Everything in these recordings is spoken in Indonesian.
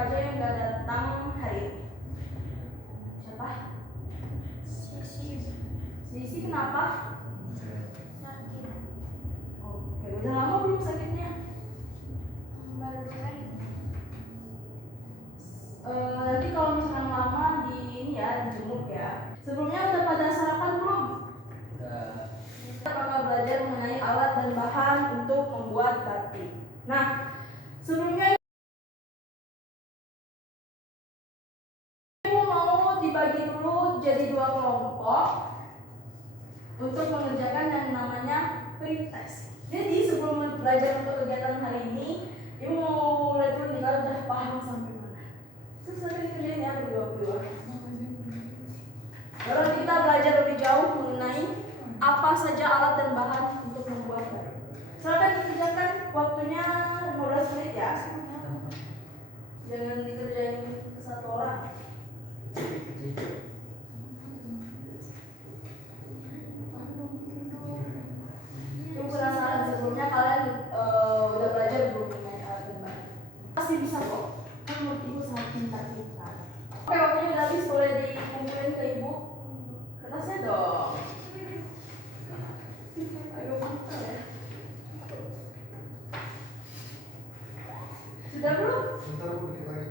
aja yang gak datang hari ini? Siapa? Sisi kenapa? Sakit. Oke, udah lama belum sakitnya? Baru hari. Nanti kalau misalkan lama di ini ya, dijemur ya. Sebelumnya udah pada sarapan belum? Udah. Kita bakal belajar mengenai alat dan bahan untuk membuat batik. Nah, sebelumnya Ibu mau dibagi dulu jadi 2 kelompok untuk mengerjakan yang namanya pretest. Jadi sebelum belajar untuk kegiatan hari ini, Ibu mau lihat dulu nih kalau udah paham sampai mana. Terus nanti kerjain ya berdua-berdua. Baru kita belajar lebih jauh mengenai apa saja alat dan bahan untuk membuat batik. Silakan dikerjakan, waktunya 15 menit ya. Jangan dikerjain ke satu orang. Itu penasaran sebelumnya kalian udah belajar belum mengenai alat dan bahan? Pasti bisa kok. Kan menurut ibu sangat pintar-pintar. Oke, waktunya udah habis, boleh dikumpulin ke ibu. Kertasnya dong. Agak pintar ya. Sudah belum? Bentar Bu, dikit lagi.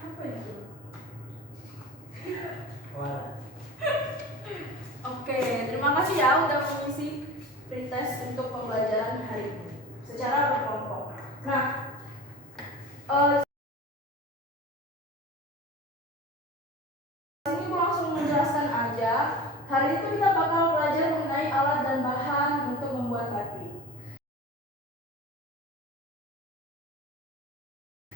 Apa itu? Oke, terima kasih ya udah mengisi pretest untuk pembelajaran hari ini secara berkelompok. Nah, ini langsung menjelaskan aja. Hari itu kita bakal belajar mengenai alat dan bahan untuk membuat batik.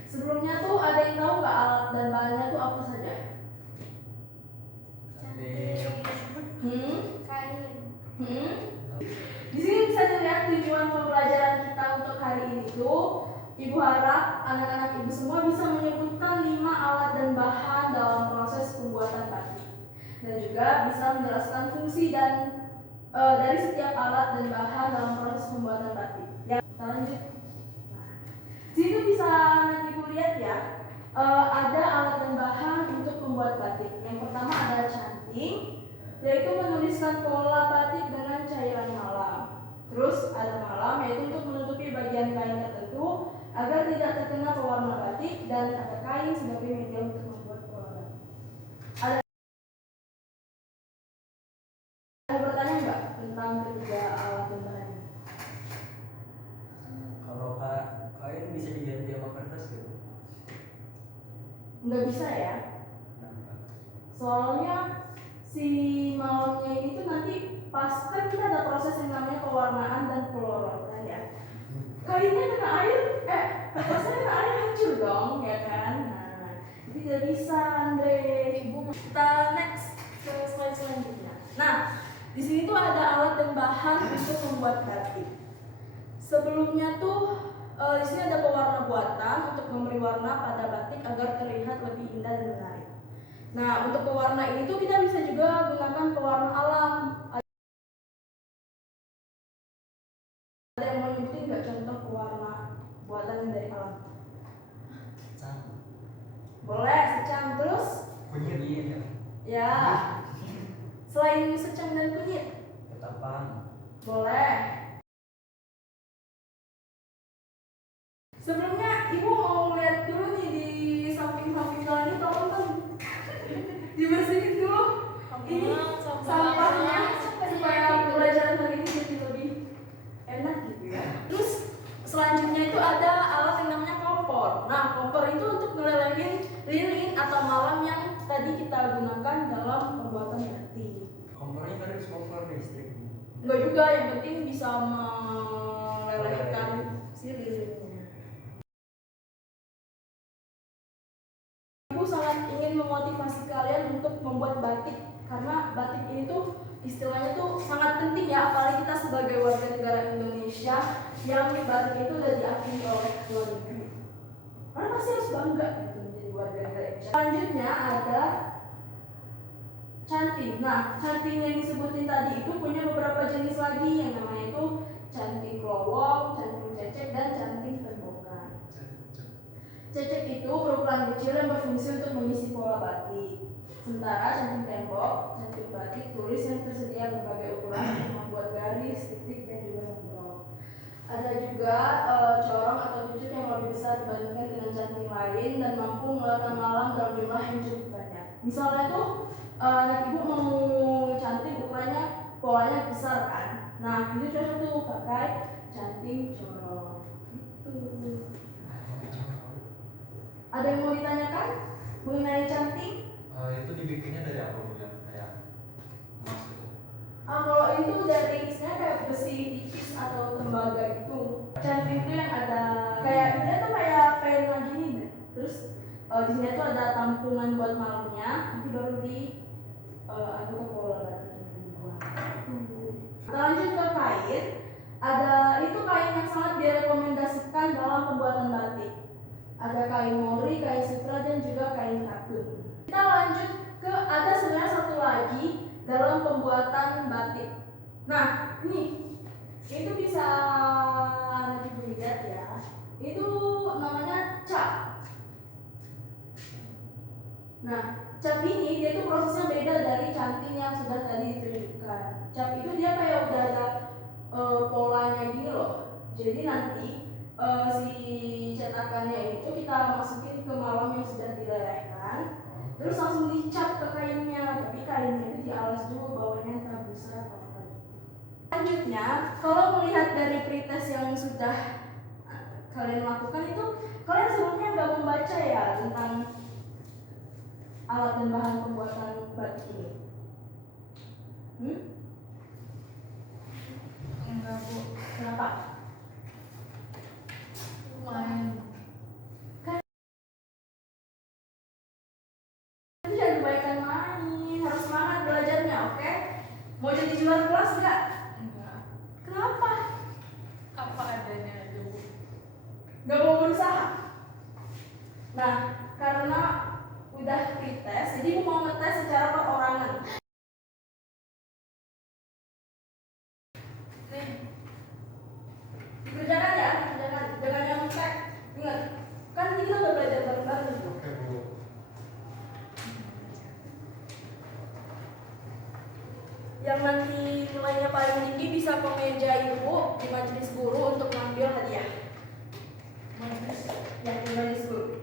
Sebelumnya tuh ada yang tahu nggak alat dan bahannya tuh apa saja? Kain. Di sini bisa dilihat tujuan pembelajaran kita untuk hari ini tuh. Ibu harap anak-anak ibu semua bisa menyebutkan 5 alat dan bahan dalam proses pembuatan batik, dan juga bisa menjelaskan fungsi dan dari setiap alat dan bahan dalam proses pembuatan batik. Ya, kita lanjut. Di sini bisa nanti ibu lihat ya, ada alat dan bahan untuk membuat batik. Yang pertama ada canting, yaitu menuliskan pola batik dengan cairan malam. Terus ada malam, yaitu untuk menutupi bagian kain tertentu agar tidak terkena pewarna batik, dan ada kain sebagai media untuk membuat pola batik. Ada bertanya nggak tentang ketiga alat dan bahan ini? Kalau kain bisa diganti sama kertas gitu? Nggak bisa ya, Kenapa? soalnya si malamnya ini tuh nanti pas kan kita ada proses yang namanya pewarnaan dan pelorotan ya. Kainnya kena air, kertasnya kena air hancur dong, ya kan? Nah, jadi tidak bisa, Andre. Kita next ke slide selanjutnya. Nah, di sini tuh ada alat dan bahan untuk membuat batik. Sebelumnya tuh di sini ada pewarna buatan untuk memberi warna pada batik agar terlihat lebih indah dan menarik. Nah, untuk pewarna ini tuh kita bisa juga gunakan pewarna alam. Ada yang mau nyebutin nggak contoh pewarna buatan dari alam? Secang. Boleh, secang. Terus? Kunyit. Ya. Selain secang dan kunyit? Ketapang. Boleh. Sebelumnya ibu mau lihat dulu nih di samping-samping kalian ini, tolong kan dibersihin dulu ini sampahnya supaya pembelajaran hari ini jadi lebih enak gitu ya. Terus selanjutnya itu ada alat yang namanya kompor. Nah, kompor itu untuk ngelelehin lilin atau malam yang tadi kita gunakan dalam pembuatan batik. Kompornya kan harus kompor listrik. Enggak juga, yang penting bisa melelehkan si lilinnya. Ibu sangat ingin memotivasi kalian untuk membuat batik, karena batik ini tuh istilahnya tuh sangat penting ya, apalagi kita sebagai warga negara Indonesia yang batik itu udah diakui oleh luar negeri. Karena pasti harus bangga gitu menjadi warga negara Indonesia. Selanjutnya ada canting. Nah, canting yang disebutin tadi itu punya beberapa jenis lagi, yang namanya itu canting klowong, canting cecek, dan canting tembokan. Cecek itu berukuran kecil yang berfungsi untuk mengisi pola batik. Sementara canting tembok, canting batik tulis yang tersedia berbagai ukuran untuk membuat garis, titik, dan juga nomor. Ada juga corong atau cucut yang lebih besar dibandingkan dengan canting lain dan mampu mengeluarkan malam dalam jumlah yang cukup banyak. Misalnya tuh anak ibu mau canting ukurannya polanya besar kan. Nah itu cocok tuh pakai canting corong. Gitu. Ada yang mau ditanyakan mengenai canting? Itu dibikinnya dari apa Bu ya? Kayak emas gitu. Kalau itu dari isinya kayak besi tipis atau tembaga itu. Canting itu yang ada kayak dia tuh kayak pena gini deh. Terus di sini tuh ada tampungan buat malamnya, nanti baru di aduk ke pola batik yang dibuat. Kita lanjut ke kain. Ada itu kain yang sangat direkomendasikan dalam pembuatan batik. Ada kain mori, kain sutra, dan juga kain katun. Kita lanjut ke ada sebenarnya satu lagi dalam pembuatan batik. Nah, ini itu bisa nanti dilihat ya. Itu namanya cap. Nah, cap ini dia itu prosesnya beda dari canting yang sudah tadi ditunjukkan. Cap itu dia kayak udah ada polanya gini loh. Jadi nanti si cetakannya itu kita masukin ke malam yang sudah dilelehkan, terus langsung dicap ke kainnya. Tapi kainnya itu dialas dulu bawahnya antara busa atau apa gitu. Selanjutnya, kalau melihat dari pretest yang sudah kalian lakukan itu, kalian sebelumnya nggak membaca ya tentang alat dan bahan pembuatan batik ini? Enggak Bu. Kenapa? Lumayan. Jangan kebanyakan main, harus semangat belajarnya, oke? Mau jadi juara kelas nggak? Enggak. Kenapa? Apa adanya aja Bu. Nggak mau berusaha? Nah, karena udah pretest, jadi aku mau ngetes secara perorangan. Nih. Dikerjakan ya, dikerjakan. Jangan nyontek. Ingat, kan kita udah belajar bareng-bareng. Oke Bu. Yang nanti nilainya paling tinggi bisa ke meja ibu di majelis guru untuk ngambil hadiah. Ya, di majelis guru.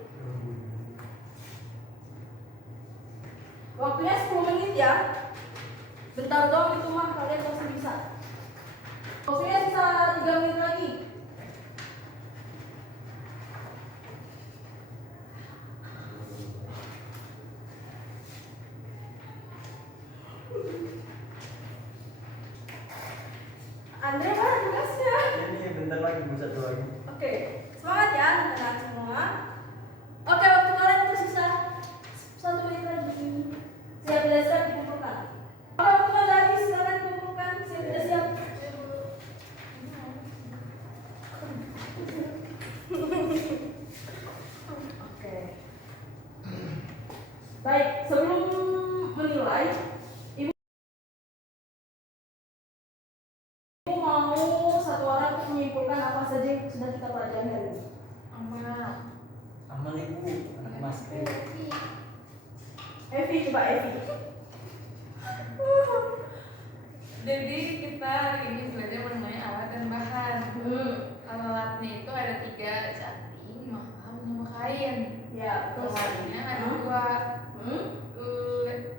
Waktunya 10 menit ya. Bentar doang itu mah, kalian pasti bisa. Waktunya sisa 3 menit lagi. Andre mana tugasnya? Ini bentar lagi, satu lagi. Oke, semangat ya teman-teman semua. Oke, waktu kalian tersisa 1 menit lagi. Siap tidak siap dikumpulkan. Oke, waktunya udah habis, silakan dikumpulkan. Siap tidak siap. Oke. Baik, sebelum menilai, ibu mau satu orang untuk menyimpulkan apa saja yang sudah kita pelajari hari ini. Amal. Amal ibu, anak mas Evi, coba Evi. Jadi kita hari ini belajar mengenai alat dan bahan. Alatnya itu ada 3, canting, mahal, sama kain. Ya, terus Bahannya ada Hmm? 2.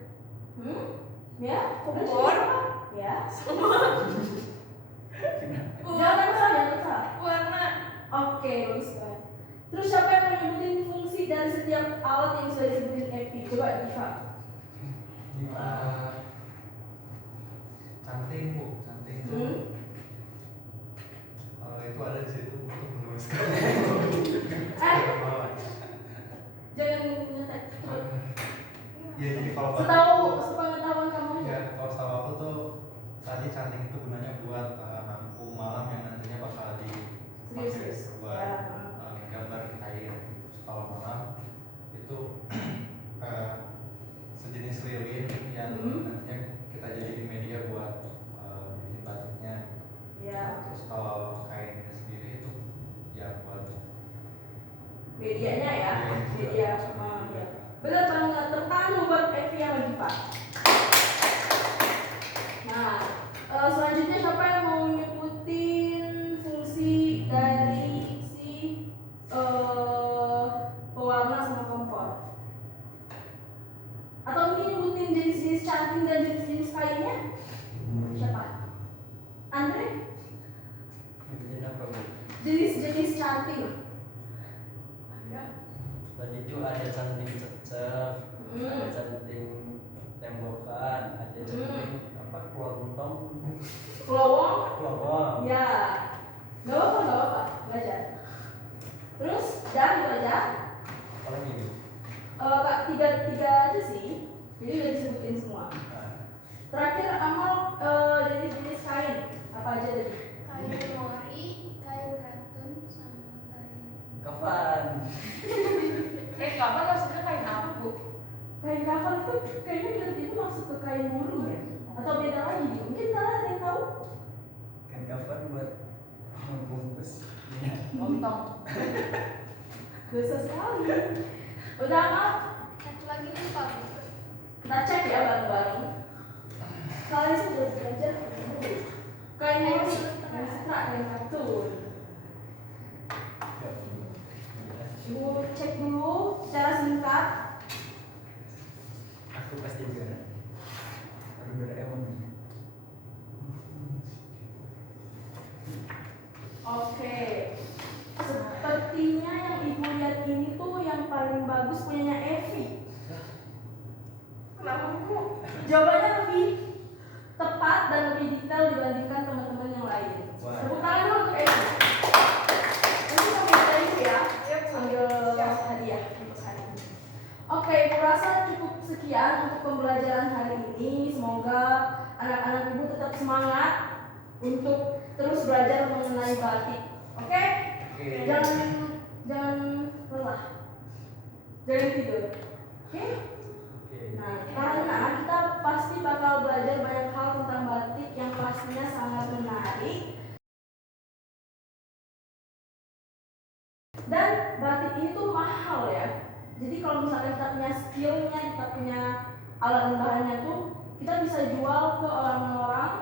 Ya, Kompor. Ya. Warna. Jangan lupa. Warna. Oke, bagus banget. Terus siapa yang menyebutin fungsi dari setiap alat yang sudah disebutin Evi? Coba Diva. Canting Bu, canting itu. Itu ada di situ untuk menuliskan. Jangan nyetek. Ya jadi kalau batik Setahu tuh- sepengetahuan kamu ya aja. kalau setahu aku tuh tadi canting itu gunanya buat lampu malam yang nantinya bakal dipakai Serius. buat Ya. gambar kain. Terus kalau malam itu sejenis lilin yang Iya, ya. Benar banget. Tepuk tangan dulu buat Evi yang lagi Pak. Nah, selanjutnya siapa yang mau nyebutin fungsi dari si pewarna sama kompor? Atau mungkin nyebutin jenis-jenis canting dan jenis-jenis kainnya? Siapa? Andre? Bikin apa bu? Jenis-jenis canting. Ada. Tadi itu ada canting cecep, ada canting tembokan, ada canting apa kelontong, Kelowong? kelowong. Ya. Gak apa-apa, belajar. Terus, dan itu aja. Apalagi bu? Kak, tiga aja sih. Jadi udah disebutin semua. Nah, Terakhir Amal, jenis-jenis kain apa aja tadi? Kain mori, kain katun, sama kain kafan. Kapan maksudnya kain apa bu? Kain kafan itu kayaknya berarti itu masuk ke kain mori ya? Atau beda lagi? Mungkin kalian ada yang tahu? Kan kafan buat membungkus. Iya. Lontong. Biasa sekali. Udah Amal, satu lagi lupa Bu. kita cek ya bareng-bareng. Kalian sudah belajar kain mori, kain sutra, kain katun. Ibu cek dulu secara singkat. Aku pasti juara. Aku Doraemon. Oke, sepertinya yang ibu lihat ini tuh yang paling bagus punyanya Evi. Kenapa bu? Jawabannya lebih tepat dan lebih detail dibandingkan teman-teman yang lain. Wah. Tepuk tangan dulu untuk Evi. Nanti sampai kita itu ya, ambil hadiah untuk hari ini. Oke, aku rasa cukup sekian untuk pembelajaran hari ini. Semoga anak-anak ibu tetap semangat untuk terus belajar mengenai batik. Oke? Oke. Jangan lelah. Jangan tidur. Oke? Oke. Nah, karena kita pasti bakal belajar banyak hal tentang batik yang pastinya sangat menarik. Dan batik ini tuh mahal ya. Jadi kalau misalnya kita punya skillnya, kita punya alat bahannya tuh, kita bisa jual ke orang-orang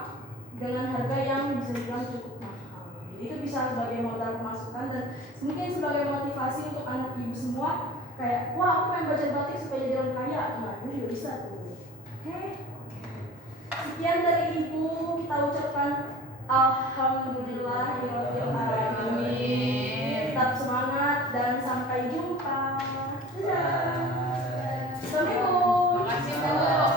dengan harga yang bisa dibilang cukup mahal. Jadi itu bisa sebagai modal pemasukan dan mungkin sebagai motivasi untuk anak ibu semua. Kayak, wah aku pengen belajar batik supaya jadi orang kaya. Nah, itu juga bisa tuh. Oke? Sekian dari ibu, kita ucapkan Alhamdulillahirabbil alamin. Tetap semangat dan sampai jumpa. Dadah. Assalamualaikum. Makasih bu.